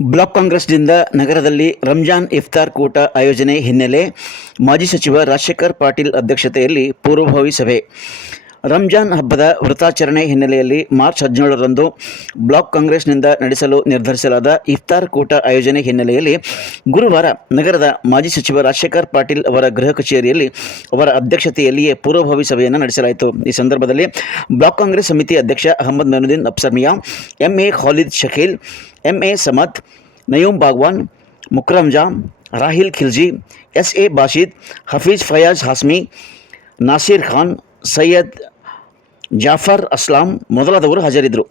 Block ಕಾಂಗ್ರೆಸ್ನಿಂದ ನಗರದಲ್ಲಿ ರಂಜಾನ್ ಇಫ್ತಾರ್ ಕೂಟ ಆಯೋಜನೆ ಹಿನ್ನೆಲೆ ಮಾಜಿ ಸಚಿವ ರಾಜಶೇಖರ್ ಪಾಟೀಲ್ ಅಧ್ಯಕ್ಷತೆಯಲ್ಲಿ ಪೂರ್ವಭಾವಿ ಸಭೆ. ರಂಜಾನ್ ಹಬ್ಬದ ವ್ರತಾಚರಣೆ ಹಿನ್ನೆಲೆಯಲ್ಲಿ ಮಾರ್ಚ್ 17ರಂದು ಬ್ಲಾಕ್ ಕಾಂಗ್ರೆಸ್ನಿಂದ ನಡೆಸಲು ನಿರ್ಧರಿಸಲಾದ ಇಫ್ತಾರ್ ಕೂಟ ಆಯೋಜನೆ ಹಿನ್ನೆಲೆಯಲ್ಲಿ ಗುರುವಾರ ನಗರದ ಮಾಜಿ ಸಚಿವ ರಾಜಶೇಖರ್ ಪಾಟೀಲ್ ಅವರ ಗೃಹ ಕಚೇರಿಯಲ್ಲಿ ಅವರ ಅಧ್ಯಕ್ಷತೆಯಲ್ಲಿಯೇ ಪೂರ್ವಭಾವಿ ಸಭೆಯನ್ನು ನಡೆಸಲಾಯಿತು. ಈ ಸಂದರ್ಭದಲ್ಲಿ ಬ್ಲಾಕ್ ಕಾಂಗ್ರೆಸ್ ಸಮಿತಿ ಅಧ್ಯಕ್ಷ ಅಹಮದ್ ಮೈನುದ್ದೀನ್ ಅಫ್ಸರ್ ಮಿಯಾ, ಎಂಎ ಖಾಲಿದ್ ಶಕೀಲ್, ಎಂಎ ಸಮದ್, ನಯೂಮ್ ಬಾಗ್ವಾನ್, ಮುಕ್ರಮ್ ಜಾ, ರಾಹಿಲ್ ಖಿಲ್ಜಿ, ಎಸ್ಎ ಬಾಷಿದ್, ಹಫೀಜ್ ಫಯಾಜ್ ಹಾಸ್ಮಿ, ನಾಸೀರ್ ಖಾನ್, ಸೈಯದ್ ಜಾಫರ್ ಅಸ್ಲಾಂ ಮೊದಲಾದವರು ಹಾಜರಿದ್ದರು.